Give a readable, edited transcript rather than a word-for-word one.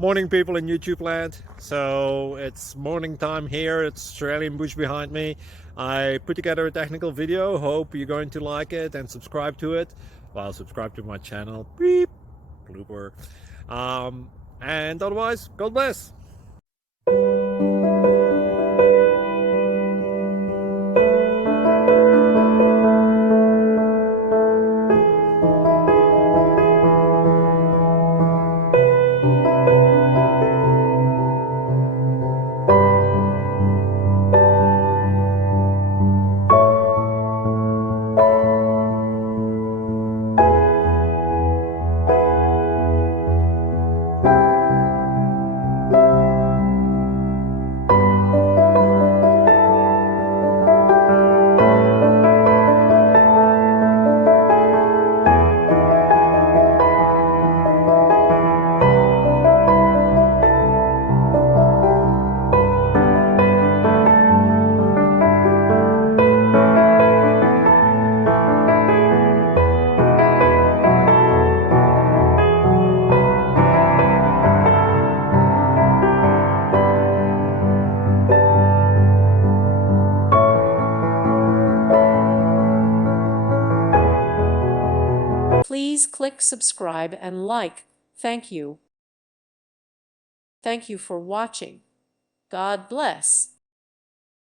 Morning, people in YouTube land. So it's morning time here. It's Australian bush behind me. I put together a technical video. Hope you're going to like it and subscribe to it. Well, subscribe to my channel. Beep. Blooper. And otherwise, God bless. Please click subscribe and like. Thank you. Thank you for watching. God bless.